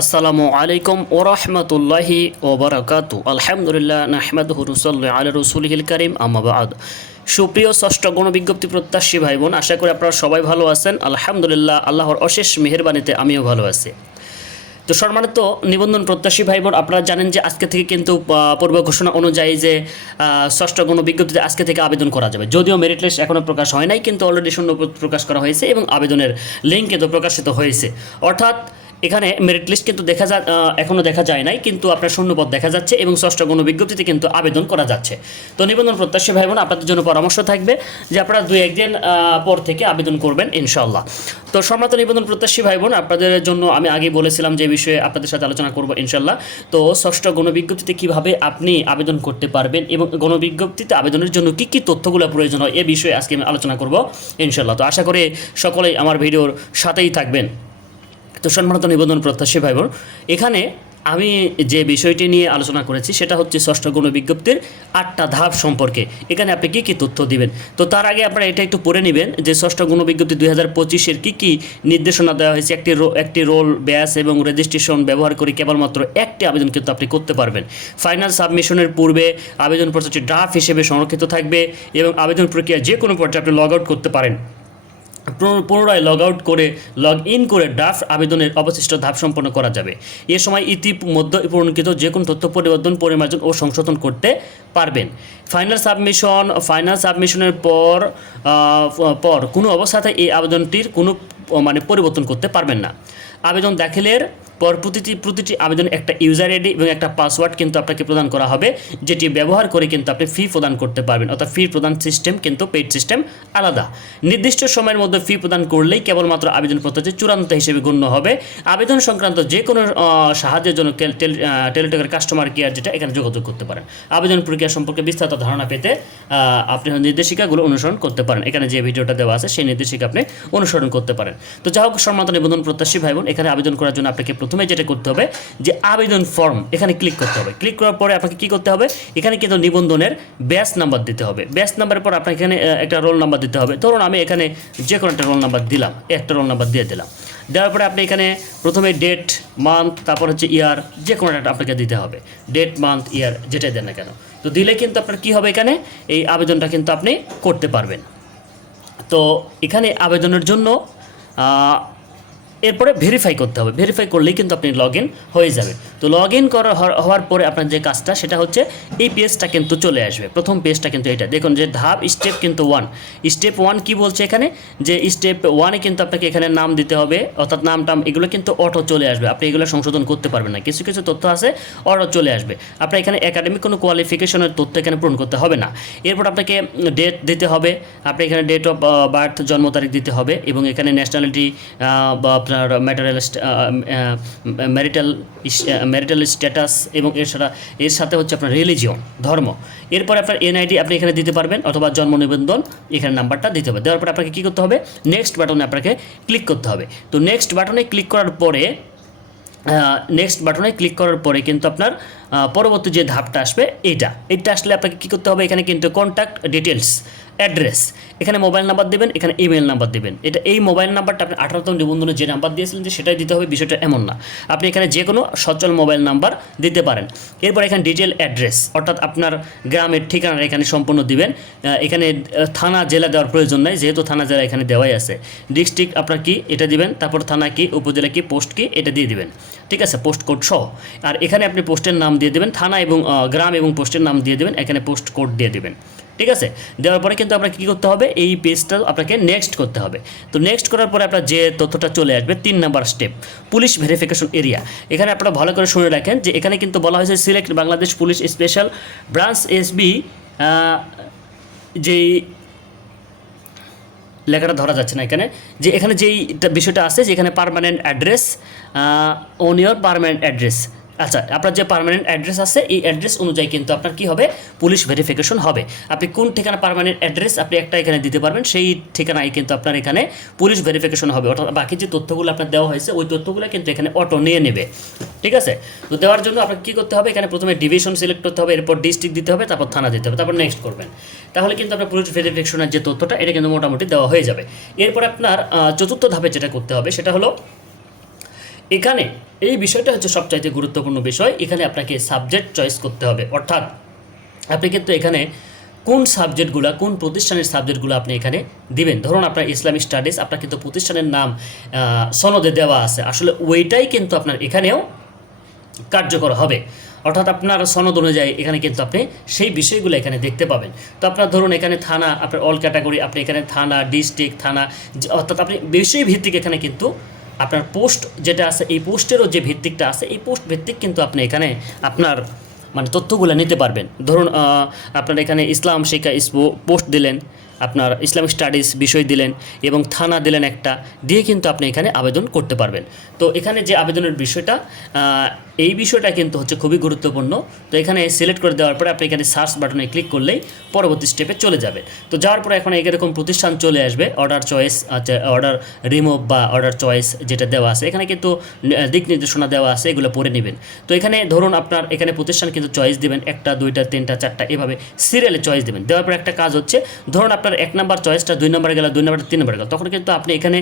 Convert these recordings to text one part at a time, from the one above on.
আসসালামু আলাইকুম ওরহমতুল্লাহি ওবরাকাতু আলহামদুলিল্লাহ, নাহমাদুহু রুসল্লি আলা রসুলহিল করিম আমাবাদ সুপ্রিয় ষষ্ঠ গণবিজ্ঞপ্তি প্রত্যাশী ভাই বোন আশা করি আপনারা সবাই ভালো আছেন। আলহামদুলিল্লাহ, আল্লাহর অশেষ মেহেরবানিতে আমিও ভালো আছি। তো সম্মানিত নিবন্ধন প্রত্যাশী ভাই বোন আপনারা জানেন যে আজকে থেকে কিন্তু পূর্ব ঘোষণা অনুযায়ী যে ষষ্ঠ গণ বিজ্ঞপ্তিতে আজকে থেকে আবেদন করা যাবে। যদিও মেরিট লিস্ট এখনও প্রকাশ হয় নাই, কিন্তু অলরেডি শূন্য প্রকাশ করা হয়েছে এবং আবেদনের লিঙ্ক কিন্তু প্রকাশিত হয়েছে। অর্থাৎ এখানে মেরিট লিস্ট কিন্তু দেখা যা এখনও দেখা যায় নাই, কিন্তু আপনার শূন্যপদ দেখা যাচ্ছে এবং ষষ্ঠ গণ বিজ্ঞপ্তিতে কিন্তু আবেদন করা যাচ্ছে। তো নিবন্ধন প্রত্যাশী ভাই বোন আপনাদের জন্য পরামর্শ থাকবে যে আপনারা দুই একদিন পর থেকে আবেদন করবেন ইনশাল্লাহ তো সম্রাত নিবন্ধন প্রত্যাশী ভাই বোন আপনাদের জন্য আমি আগে বলেছিলাম যে বিষয়ে আপনাদের সাথে আলোচনা করব ইনশাল্লাহ তো ষষ্ঠ গণবিজ্ঞপ্তিতে কীভাবে আপনি আবেদন করতে পারবেন এবং গণবিজ্ঞপ্তিতে আবেদনের জন্য কী কী তথ্যগুলো প্রয়োজন হয়, এ বিষয়ে আজকে আমি আলোচনা করব ইনশাল্লাহ তো আশা করি সকলেই আমার ভিডিওর সাথেই থাকবেন। তো সম্মানিত নিবন্ধন প্রত্যাশী ভাই বোন এখানে আমি যে বিষয়টি নিয়ে আলোচনা করেছি সেটা হচ্ছে ষষ্ঠ গণ বিজ্ঞপ্তির আটটা ধাপ সম্পর্কে। এখানে আপনি কী কী তথ্য দিবেন? তো তার আগে আপনারা এটা একটু পড়ে নেবেন যে ষষ্ঠ গণ বিজ্ঞপ্তি দুই হাজার পঁচিশের কী কী নির্দেশনা দেওয়া হয়েছে, একটি একটি রোল, ব্যাস এবং রেজিস্ট্রেশন ব্যবহার করে কেবলমাত্র একটি আবেদন কিন্তু আপনি করতে পারবেন। ফাইনাল সাবমিশনের পূর্বে আবেদন প্রসেসটি ড্রাফট হিসেবে সংরক্ষিত থাকবে এবং আবেদন প্রক্রিয়া যে কোনো পর্যায়ে আপনি লগ আউট করতে পারেন। পুনরায় লগ আউট করে লগ ইন করে ড্রাফট আবেদনের অবশিষ্ট ধাপ সম্পন্ন করা যাবে। এ সময় ইতিমধ্যে পূরণকৃত যে কোনো তথ্য পরিবর্তন, পরিমার্জন ও সংশোধন করতে পারবেন। ফাইনাল সাবমিশন ফাইনাল সাবমিশনের পর পর কোনো অবস্থাতে এই আবেদনটির কোনো মানে পরিবর্তন করতে পারবেন না। আবেদন দাখিলের পর প্রতিটি প্রতিটি আবেদনে একটা ইউজার আইডি এবং একটা পাসওয়ার্ড কিন্তু আপনাকে প্রদান করা হবে, যেটি ব্যবহার করে কিন্তু আপনি ফি প্রদান করতে পারবেন। অর্থাৎ ফি প্রদান সিস্টেম কিন্তু পেইড সিস্টেম আলাদা। নির্দিষ্ট সময়ের মধ্যে ফি প্রদান করলেই কেবলমাত্র আবেদনপত্রটি চূড়ান্ত হিসেবে গণ্য হবে। আবেদন সংক্রান্ত যে কোনো সাহায্যের জন্য টেলিটকের কাস্টমার কেয়ার যেটা, এখানে যোগাযোগ করতে পারেন। আবেদন প্রক্রিয়া সম্পর্কে বিস্তারিত ধারণা পেতে আপনি নির্দেশিকাগুলো অনুসরণ করতে পারেন। এখানে যে ভিডিওটা দেওয়া আছে, সেই নির্দেশিকা আপনি অনুসরণ করতে পারেন। তো যা হোক, সম্মানিত নিবন্ধন প্রত্যাশী ভাই বোন এখানে আবেদন করার জন্য আপনাকে প্রথমে যেটা করতে হবে যে আবেদন ফর্ম এখানে ক্লিক করতে হবে। ক্লিক করার পরে আপনাকে কি করতে হবে? এখানে কিন্তু নিবন্ধনের ব্যাস নাম্বার দিতে হবে। ব্যাস নাম্বারের পর আপনাকে এখানে একটা রোল নাম্বার দিতে হবে। ধরুন আমি এখানে যে কোনো একটা রোল নাম্বার দিলাম, একটা রোল নাম্বার দিয়ে দিলাম। দেওয়ার পরে আপনি এখানে প্রথমে ডেট মান্থ তারপর হচ্ছে ইয়ার যে কোনো একটা আপনাকে দিতে হবে। ডেট মান্থ ইয়ার যেটাই দেন না কেন। তো দিলে কিন্তু আপনার কী হবে এখানে? এই আবেদনটা কিন্তু আপনি করতে পারবেন। তো এখানে আবেদনের জন্য এরপরে ভেরিফাই করতে হবে। ভেরিফাই করলেই কিন্তু আপনি লগ হয়ে যাবে। তো লগ ইন করা হওয়ার- পরে আপনার যে কাজটা, সেটা হচ্ছে এই পেজটা কিন্তু চলে আসবে। প্রথম পেজটা কিন্তু এটা। দেখুন যে ধাপ স্টেপ কিন্তু ওয়ান স্টেপ ওয়ান কি বলছে এখানে? যে স্টেপ ওয়ানে কিন্তু আপনাকে এখানে নাম দিতে হবে। অর্থাৎ নাম টাম, এগুলো কিন্তু অটো চলে আসবে। আপনি এগুলো সংশোধন করতে পারবেন না। কিছু কিছু তথ্য আছে অটো চলে আসবে। আপনার এখানে একাডেমিক কোনো কোয়ালিফিকেশনের তথ্য এখানে পূরণ করতে হবে না। এরপর আপনাকে ডেট দিতে হবে। আপনি এখানে ডেট অফ বার্থ জন্ম তারিখ দিতে হবে এবং এখানে ন্যাশনালিটি বা আপনার ম্যাটারিয়াল ম্যারিটাল ম্যারিটাল স্ট্যাটাস এবং এর সাথে এর সাথে হচ্ছে আপনার রিলিজিয়ন ধর্ম। এরপর আপনার এনআইডি আপনি এখানে দিতে পারবেন, অথবা জন্ম নিবন্ধন, এখানে নাম্বারটা দিতে হবে। দেওয়ার পর আপনাকে কী করতে হবে? নেক্সট বাটনে আপনাকে ক্লিক করতে হবে। তো নেক্সট বাটনে ক্লিক করার পরে নেক্সট বাটনে ক্লিক করার পরে কিন্তু আপনার পরবর্তী যে ধাপটা আসবে এটা এটা আসলে আপনাকে কী করতে হবে? এখানে কিন্তু কন্ট্যাক্ট ডিটেলস অ্যাড্রেস। এখানে মোবাইল নাম্বার দেবেন, এখানে ইমেল নাম্বার দেবেন। এটা এই মোবাইল নাম্বারটা আপনি আঠারোতম নিবন্ধনে যে নাম্বার দিয়েছিলেন যে সেটাই দিতে হবে, বিষয়টা এমন না। আপনি এখানে যে কোনো সচল মোবাইল নাম্বার দিতে পারেন। এরপর এখানে ডিটেল অ্যাড্রেস, অর্থাৎ আপনার গ্রামের ঠিকানা এখানে সম্পূর্ণ দিবেন। এখানে থানা, জেলা দেওয়ার প্রয়োজন নাই, যেহেতু থানা, জেলা এখানে দেওয়াই আছে। ডিস্ট্রিক্ট আপনার কি, এটা দিবেন, তারপর থানা কি, উপজেলা কি, পোস্ট কি, এটা দিয়ে দিবেন। ঠিক আছে, পোস্ট কোড সহ। আর এখানে আপনি পোস্টের নাম দিয়ে দেবেন, থানা এবং গ্রাম এবং পোস্টের নাম দিয়ে দেবেন, এখানে পোস্ট কোড দিয়ে দেবেন। ঠিক আছে? দেওয়ার পরে কিন্তু আপনাকে কী করতে হবে? এই পেজটা আপনাকে নেক্সট করতে হবে। তো নেক্সট করার পরে আপনার যে তথ্যটা চলে আসবে, তিন number step police verification area এখানে আপনারা ভালো করে শুনে রাখেন যে এখানে কিন্তু বলা হয়েছে select Bangladesh police special branch S B যেই লেখাটা ধরা যাচ্ছে না এখানে, যে এখানে যেই বিষয়টা আছে যে এখানে permanent address on your permanent address আচ্ছা আপনার যে পারমানেন্ট অ্যাড্রেস আছে, এই অ্যাড্রেস অনুযায়ী কিন্তু আপনার কি হবে? পুলিশ ভেরিফিকেশন হবে। আপনি কোন ঠিকানা পারমানেন্ট অ্যাড্রেস আপনি একটা এখানে দিতে পারবেন, সেই ঠিকানায় কিন্তু আপনার এখানে পুলিশ ভেরিফিকেশন হবে। অর্থাৎ বাকি যে তথ্যগুলো আপনার দেওয়া হয়েছে, ওই তথ্যগুলো কিন্তু এখানে অটো নিয়ে নেবে। ঠিক আছে? তো দেওয়ার জন্য আপনাকে কী করতে হবে? এখানে প্রথমে ডিভিশন সিলেক্ট করতে হবে, এরপর ডিস্ট্রিক্ট দিতে হবে, তারপর থানা দিতে হবে, তারপর নেক্সট করবেন। তাহলে কিন্তু আপনার পুলিশ ভেরিফিকেশনের যে তথ্যটা, এটা কিন্তু মোটামুটি দেওয়া হয়ে যাবে। এরপর আপনার চতুর্থ ধাপে যেটা করতে হবে, সেটা হলো এখানে এই বিষয়টা হচ্ছে সবচাইতে গুরুত্বপূর্ণ বিষয়। এখানে আপনাকে সাবজেক্ট চয়েস করতে হবে। অর্থাৎ আপনি কিন্তু এখানে কোন সাবজেক্টগুলো, কোন প্রতিষ্ঠানের সাবজেক্টগুলো আপনি এখানে দিবেন। ধরুন আপনার ইসলামিক স্টাডিজ, আপনার কিন্তু প্রতিষ্ঠানের নাম সনদে দেওয়া আছে। আসলে ওইটাই কিন্তু আপনার এখানেও কার্যকর হবে। অর্থাৎ আপনার সনদ অনুযায়ী এখানে কিন্তু আপনি সেই বিষয়গুলো এখানে দেখতে পাবেন। তো আপনার ধরুন এখানে থানা, আপনার অল ক্যাটাগরি আপনি এখানে থানা ডিস্ট্রিক্ট থানা, অর্থাৎ আপনি বিষয় ভিত্তিক এখানে কিন্তু আপনার পোস্ট যেটা আছে, এই পোস্টেরও যে ভিত্তিকটা আছে, এই পোস্ট ভিত্তিক কিন্তু আপনি এখানে আপনার মানে তথ্যগুলো নিতে পারবেন। ধরুন আপনার এখানে ইসলাম শিক্ষা পোস্ট দিলেন আপনার ইসলামিক স্টাডিজ বিষয় দিলেন এবং থানা দিলেন একটা, দিয়ে কিন্তু আপনি এখানে আবেদন করতে পারবেন। তো এখানে যে আবেদনের বিষয়টা এই বিষয়টা কিন্তু হচ্ছে খুবই গুরুত্বপূর্ণ। তো এখানে সিলেক্ট করে দেওয়ার পরে আপনি এখানে সার্চ বাটনে ক্লিক করলেই পরবর্তী স্টেপে চলে যাবেন তো যাওয়ার পরে এখন এরকম প্রতিষ্ঠান চলে আসবে অর্ডার চয়েস আচ্ছা অর্ডার রিমুভ বা অর্ডার চয়েস যেটা দেওয়া আছে। এখানে কিন্তু দিক নির্দেশনা দেওয়া আছে, এগুলো পড়ে নেবেন। তো এখানে ধরুন আপনার এখানে প্রতিষ্ঠান কিন্তু চয়েস দেবেন, একটা, দুইটা, তিনটা, চারটা, এভাবে সিরিয়ালে চয়েস দেবেন। দেওয়ার পরে একটা কাজ হচ্ছে, ধরুন আপনার এক নাম্বার চয়েসটা দুই নম্বরে গেল, দুই নম্বরে তিন নম্বরে গেল। তখন কিন্তু আপনি এখানে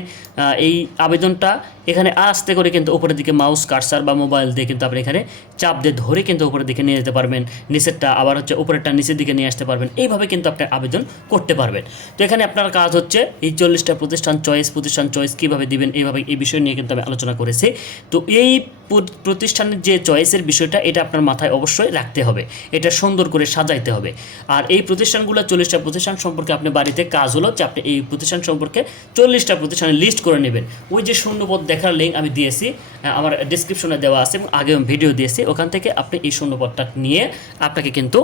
এই আবেদনটা এখানে আস্তে করে কিন্তু উপরের দিকে মাউস কার্সার বা মোবাইল দিয়ে কিন্তু আপনি এখানে চাপ দিয়ে ধরে কিন্তু উপরের দিকে নিয়ে যেতে পারবেন। নিচেরটা আবার হচ্ছে উপরেরটা নিচের দিকে নিয়ে আসতে পারবেন। এইভাবে কিন্তু আপনি আবেদন করতে পারবেন। তো এখানে আপনার কাজ হচ্ছে এই চল্লিশটা প্রতিষ্ঠান চয়েস প্রতিষ্ঠান চয়েস কীভাবে দিবেন, এইভাবে এই বিষয় নিয়ে কিন্তু আমি আলোচনা করেছি। তো এই প্রতিষ্ঠানের যে চয়েসের বিষয়টা, এটা আপনার মাথায় অবশ্যই রাখতে হবে। এটা সুন্দর করে সাজাইতে হবে। আর এই প্রতিষ্ঠানগুলো, চল্লিশটা প্রতিষ্ঠান সম্পর্কে আপনি বাড়িতে কাজ হলো যে আপনি এই প্রতিষ্ঠান সম্পর্কে চল্লিশটা প্রতিষ্ঠানের লিস্ট করে নেবেন। ওই যে শূন্যপদ দেখার লিঙ্ক আমি দিয়েছি আমার ডিসক্রিপশনে দেওয়া আছে এবং আগেও ভিডিও দিয়েছি। ওখান থেকে আপনি এই শূন্যপদটা নিয়ে আপনাকে কিন্তু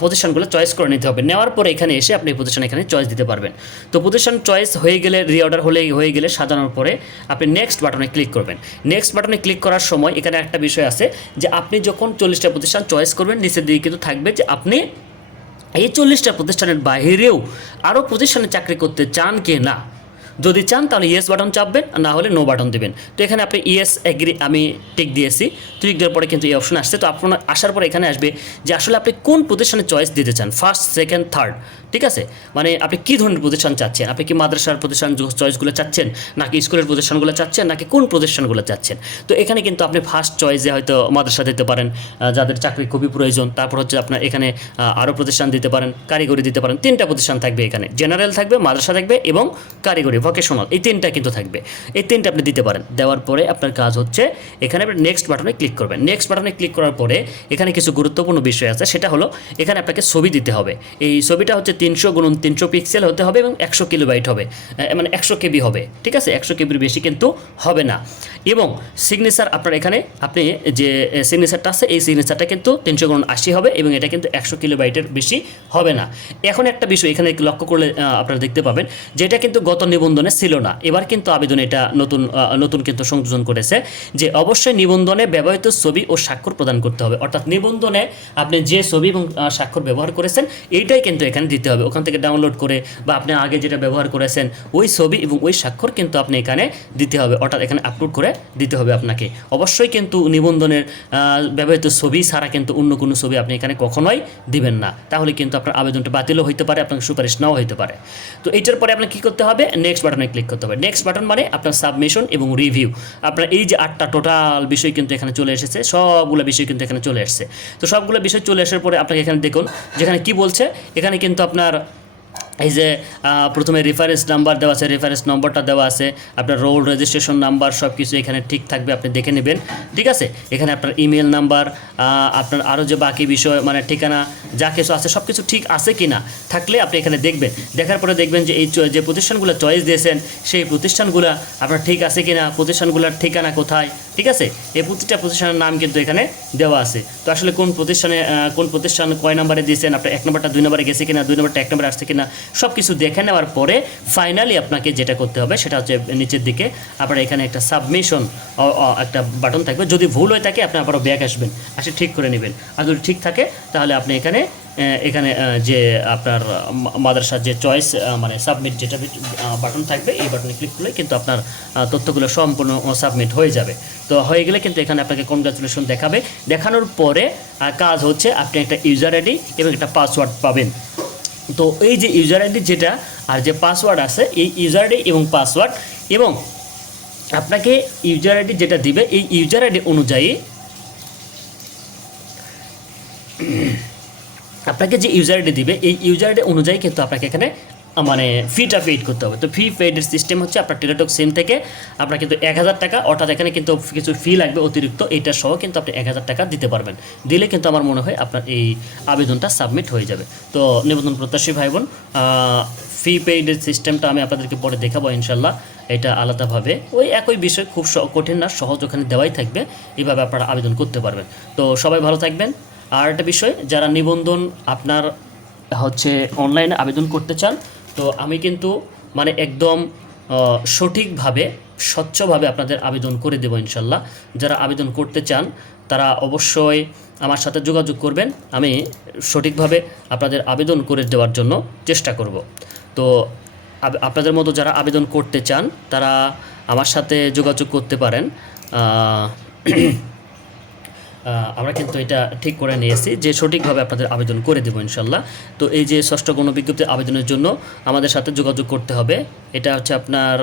প্রতিষ্ঠানগুলো চয়েস করে নিতে হবে। নেওয়ার পরে এখানে এসে আপনি এই প্রতিষ্ঠান এখানে চয়েস দিতে পারবেন। তো প্রতিষ্ঠান চয়েস হয়ে গেলে রিঅর্ডার হলে, হয়ে গেলে সাজানোর পরে আপনি নেক্সট বাটনে ক্লিক করবেন। নেক্সট বাটনে ক্লিক করার সময় এখানে একটা বিষয় আছে যে আপনি যখন চল্লিশটা প্রতিষ্ঠান চয়েস করবেন, নিচের দিকে কিন্তু থাকবে যে আপনি এই চল্লিশটা প্রতিষ্ঠানের বাইরেও আরও প্রতিষ্ঠানে চাকরি করতে চান কে না? যদি চান, তাহলে ইয়েস বাটন চাপবেন না হলে নো বাটন দেবেন। তো এখানে আপনি ইয়েস এগ্রি আমি টিক দিয়েছি। টিক দেওয়ার পরে কিন্তু এই অপশন আসছে। তো আপনার আসার পরে এখানে আসবে যে আসলে আপনি কোন প্রতিষ্ঠানে চয়েস দিতে চান ফার্স্ট সেকেন্ড থার্ড ঠিক আছে? মানে আপনি কী ধরনের প্রতিষ্ঠান চাচ্ছেন? আপনি কি মাদ্রাসার প্রতিষ্ঠান চয়েসগুলো চাচ্ছেন, নাকি স্কুলের প্রতিষ্ঠানগুলো চাচ্ছেন, নাকি কোন প্রতিষ্ঠানগুলো চাচ্ছেন? তো এখানে কিন্তু আপনি ফার্স্ট চয়েসে হয়তো মাদ্রাসা দিতে পারেন যাদের চাকরি খুবই প্রয়োজন। তারপর হচ্ছে আপনার এখানে আরও প্রতিষ্ঠান দিতে পারেন, কারিগরি দিতে পারেন। তিনটা প্রতিষ্ঠান থাকবে এখানে। জেনারেল থাকবে, মাদ্রাসা থাকবে এবং কারিগরি। ভোকেশনাল এই তিনটা কিন্তু থাকবে। এই তিনটা আপনি দিতে পারেন। দেওয়ার পরে আপনার কাজ হচ্ছে, এখানে আপনি নেক্সট বাটনে ক্লিক করবেন। নেক্সট বাটনে ক্লিক করার পরে এখানে কিছু গুরুত্বপূর্ণ বিষয় আছে, সেটা হলো এখানে আপনাকে ছবি দিতে হবে। এই ছবিটা হচ্ছে তিনশো গুণন তিনশো পিক্সেল হতে হবে এবং একশো কিলোবাইট হবে। মানে একশো কেবি হবে, ঠিক আছে? একশো কেবির বেশি কিন্তু হবে না। এবং সিগনেচার আপনার এখানে, আপনি যে সিগনেচারটা আছে, এই সিগনেচারটা কিন্তু তিনশো গুণ আশি হবে এবং এটা কিন্তু একশো কিলোবাইটের বেশি হবে না। এখন একটা বিষয় এখানে লক্ষ্য করলে আপনারা দেখতে পাবেন, যেটা কিন্তু গত নিবন্ধনে ছিল না। এবার কিন্তু আবেদন এটা নতুন নতুন কিন্তু সংযোজন করেছে যে অবশ্যই নিবন্ধনে ব্যবহৃত ছবি ও স্বাক্ষর প্রদান করতে হবে। অর্থাৎ নিবন্ধনে আপনি যে ছবি এবং স্বাক্ষর ব্যবহার করেছেন, এইটাই কিন্তু এখানে দিতে হবে। ওখান থেকে ডাউনলোড করে বা আপনি আগে যেটা ব্যবহার করেছেন, ওই ছবি এবং ওই স্বাক্ষর কিন্তু আপনি এখানে দিতে হবে। অর্থাৎ এখানে আপলোড করে দিতে হবে আপনাকে। অবশ্যই কিন্তু নিবন্ধনের ব্যবহৃত ছবি ছাড়া কিন্তু অন্য কোনো ছবি আপনি এখানে কখনোই দিবেন না। তাহলে কিন্তু আপনার আবেদনটা বাতিলও হইতে পারে, আপনাকে সুপারিশ নাও হইতে পারে। তো এইটার পরে আপনাকে কী করতে হবে? নেক্সট বাটনে ক্লিক করতে হবে। নেক্সট বাটন মানে আপনার সাবমিশন এবং রিভিউ আপনার এই যে আটটা টোটাল বিষয় কিন্তু এখানে চলে এসেছে, সবগুলো বিষয় কিন্তু এখানে চলে এসেছে। তো সবগুলো বিষয় চলে আসার পরে আপনাকে এখানে দেখুন, যেখানে কি বলছে, এখানে কিন্তু আপনার এই যে প্রথমে রেফারেন্স নাম্বার দেওয়া আছে রেফারেন্স নম্বরটা দেওয়া আছে, আপনার রোল রেজিস্ট্রেশন নাম্বার সব কিছু এখানে ঠিক থাকবে, আপনি দেখে নেবেন, ঠিক আছে? এখানে আপনার ইমেল নাম্বার আপনার আরও যে বাকি বিষয় মানে ঠিকানা, যা কিছু আছে সব কিছু ঠিক আছে কি না থাকলে আপনি এখানে দেখবেন। দেখার পরে দেখবেন যে এই যে প্রতিষ্ঠানগুলো চয়েস দিয়েছেন, সেই প্রতিষ্ঠানগুলো আপনার ঠিক আছে কি না প্রতিষ্ঠানগুলোর ঠিকানা কোথায় ঠিক আছে? এই প্রতিটা প্রতিষ্ঠানের নাম কিন্তু এখানে দেওয়া আছে। তো আসলে কোন প্রতিষ্ঠানে কোন প্রতিষ্ঠান কয় নাম্বারে দিয়েছেন, আপনার এক নম্বরটা দুই নম্বরে গেছে কিনা, দুই নম্বরটা এক নম্বরে আসছে কিনা সব কিছু দেখে নেওয়ার পরে ফাইনালি আপনাকে যেটা করতে হবে, সেটা হচ্ছে নিচের দিকে আপনার এখানে একটা সাবমিশন একটা বাটন থাকবে। যদি ভুল হয়ে থাকে, আপনি আবারও ব্যাক আসবেন, আসে ঠিক করে নেবেন। আর যদি ঠিক থাকে, তাহলে আপনি এখানে এখানে যে আপনার মাদ্রাসার যে চয়েস মানে সাবমিট যেটা বাটন থাকবে, এই বাটনে ক্লিক করলে কিন্তু আপনার তথ্যগুলো সম্পূর্ণ সাবমিট হয়ে যাবে। তো হয়ে গেলে কিন্তু এখানে আপনাকে কনগ্রাচুলেশন দেখাবে। দেখানোর পরে কাজ হচ্ছে আপনি একটা ইউজার আইডি এবং একটা পাসওয়ার্ড পাবেন। তো এই যে ইউজার আইডি যেটা, আর যে পাসওয়ার্ড আছে, এই ইউজার আইডি এবং পাসওয়ার্ড এবং আপনাকে ইউজার আইডি যেটা দিবে, এই ইউজার আইডি অনুযায়ী আপনাকে যে ইউজার আইডি দিবে, এই ইউজার আইডি অনুযায়ী কিন্তু আপনাকে এখানে মানে ফিটা পেড করতে হবে। তো ফি পেডের সিস্টেম হচ্ছে আপনার টেলিটক সিম থেকে আপনার কিন্তু এক হাজার টাকা, অর্থাৎ এখানে কিন্তু কিছু ফি লাগবে অতিরিক্ত এটা সহ কিন্তু আপনি এক হাজার টাকা দিতে পারবেন। দিলে কিন্তু আমার মনে হয় আপনার এই আবেদনটা সাবমিট হয়ে যাবে। তো নিবেদন প্রত্যাশী ভাই বোন ফি পেইডের সিস্টেমটা আমি আপনাদেরকে পরে দেখাবো ইনশাল্লাহ। এটা আলাদাভাবে। ওই একই বিষয়, খুব কঠিন না, সহজ ওখানে দেওয়াই থাকবে। এইভাবে আপনারা আবেদন করতে পারবেন। তো সবাই ভালো থাকবেন। আর একটা বিষয়, যারা নিবন্ধন আপনার হচ্ছে অনলাইনে আবেদন করতে চান, তো আমি কিন্তু মানে একদম সঠিকভাবে, স্বচ্ছভাবে আপনাদের আবেদন করে দেবো ইনশাল্লাহ। যারা আবেদন করতে চান, তারা অবশ্যই আমার সাথে যোগাযোগ করবেন। আমি সঠিকভাবে আপনাদের আবেদন করে দেওয়ার জন্য চেষ্টা করব। তো আপনাদের মতো যারা আবেদন করতে চান, তারা আমার সাথে যোগাযোগ করতে পারেন। আমরা কিন্তু এটা ঠিক করে নিয়েছি যে সঠিকভাবে আপনাদের আবেদন করে দেবো ইনশাল্লাহ। তো এই যে ষষ্ঠ গণবিজ্ঞপ্তি আবেদনের জন্য আমাদের সাথে যোগাযোগ করতে হবে। এটা হচ্ছে আপনার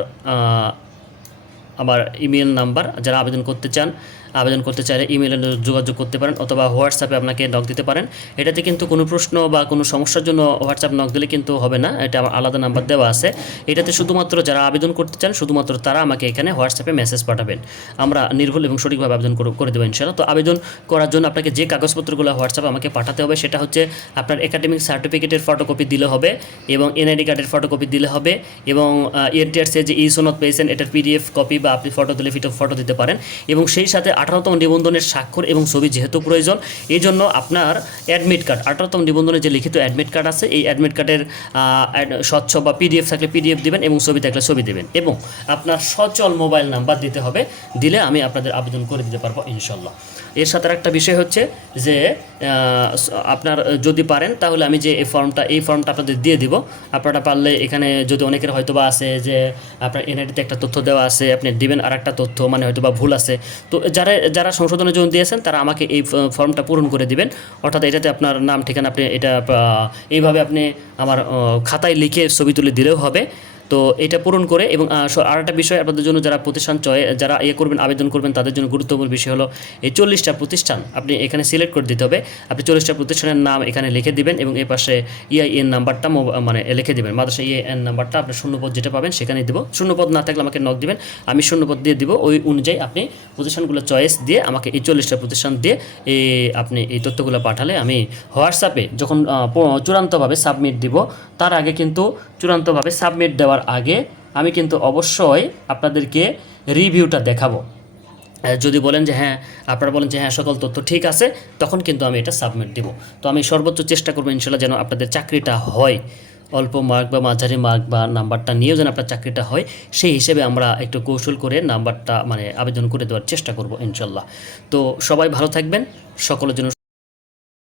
আমার ইমেল নাম্বার যারা আবেদন করতে চান আবেদন করতে চাইলে ইমেলে যোগাযোগ করতে পারেন অথবা হোয়াটসঅ্যাপে আপনাকে নক দিতে পারেন। এটাতে কিন্তু কোনো প্রশ্ন বা কোনো সমস্যার জন্য হোয়াটসঅ্যাপ নক দিলে কিন্তু হবে না। এটা আমার আলাদা নাম্বার দেওয়া আছে। এটাতে শুধুমাত্র যারা আবেদন করতে চান, শুধুমাত্র তারা আমাকে এখানে হোয়াটসঅ্যাপে মেসেজ পাঠাবেন। আমরা নির্ভুল এবং সঠিকভাবে আবেদন করে- দেবো ইনশাআল্লাহ। তো আবেদন করার জন্য আপনাকে যে কাগজপত্রগুলো হোয়াটসঅ্যাপে আমাকে পাঠাতে হবে, সেটা হচ্ছে আপনার একাডেমিক সার্টিফিকেটের ফটোকপি দিলে হবে এবং এনআইডি কার্ডের ফটোকপি দিলে হবে এবং এনটিআরসি যে ই সনদ পেয়েছেন, এটার পিডিএফ কপি বা আপনি ফটো দিলে ফটো ফটো দিতে পারেন। এবং সেই সাথে আঠারোতম নিবন্ধনের স্বাক্ষর এবং ছবি যেহেতু প্রয়োজন এই জন্য আপনার অ্যাডমিট কার্ড আঠারোতম নিবন্ধনের যে লিখিত অ্যাডমিট কার্ড আছে, এই অ্যাডমিট কার্ডের স্বচ্ছ বা পিডিএফ থাকলে পিডিএফ দেবেন এবং ছবি থাকলে ছবি দেবেন এবং আপনার সচল মোবাইল নাম্বার দিতে হবে, দিলে আমি আপনাদের আবেদন করে দিতে পারব ইনশাল্লাহ এর সাথে একটা বিষয় হচ্ছে যে আপনার যদি পারেন, তাহলে আমি যে এই ফর্মটা এই ফর্মটা আপনাদের দিয়ে দিব। আপনারা পারলে এখানে যদি অনেকের হয়তো বা আছে যে, আপনার এনআইডিতে একটা তথ্য দেওয়া আছে, আপনি দিবেন আর একটা তথ্য মানে হয়তো বা ভুল আছে। তো যারা যারা সংশোধনের জন্য দিয়েছেন, তারা আমাকে এই ফর্মটা পূরণ করে দিবেন। অর্থাৎ এটাতে আপনার নাম, ঠিকানা, আপনি এটা এইভাবে আপনি আমার খাতায় লিখে ছবি তুলে দিলেও হবে। তো এটা পূরণ করে এবং আর একটা বিষয় আপনাদের জন্য যারা প্রতিষ্ঠান চয়, যারা ইয়ে করবেন, আবেদন করবেন, তাদের জন্য গুরুত্বপূর্ণ বিষয় হলো এই চল্লিশটা প্রতিষ্ঠান আপনি এখানে সিলেক্ট করে দিতে হবে। আপনি চল্লিশটা প্রতিষ্ঠানের নাম এখানে লিখে দিবেন এবং এই পাশে ইআইএন নাম্বারটা মোবা- মানে লিখে দিবেন। মাদ্রাসা ইআইএন নাম্বারটা আপনি শূন্যপদ যেটা পাবেন সেখানে দিব। শূন্যপদ না থাকলে আমাকে নক দিবেন। আমি শূন্যপদ দিয়ে দিব। ওই অনুযায়ী আপনি প্রতিষ্ঠানগুলো চয়েস দিয়ে আমাকে এই চল্লিশটা প্রতিষ্ঠান দিয়ে এই আপনি এই তথ্যগুলো পাঠালে আমি হোয়াটসঅ্যাপে যখন চূড়ান্তভাবে সাবমিট দিব, তার আগে কিন্তু চূড়ান্তভাবে সাবমিট দেওয়ার আগে আমি কিন্তু অবশ্যই আপনাদেরকে রিভিউটা দেখাবো। যদি বলেন যে হ্যাঁ আপনারা বলেন যে হ্যাঁ সকল তথ্য ঠিক আছে, তখন কিন্তু আমি এটা সাবমিট দিব। তো আমি সর্বোচ্চ চেষ্টা করব ইনশাল্লাহ যেন আপনাদের চাকরিটা হয়। অল্প মার্ক বা মাঝারি মার্ক বা নাম্বারটা নিয়েও যেন আপনার চাকরিটা হয়, সেই হিসেবে আমরা একটু কৌশল করে নাম্বারটা মানে আবেদন করে দেওয়ার চেষ্টা করব ইনশাল্লাহ। তো সবাই ভালো থাকবেন, সকলের জন্য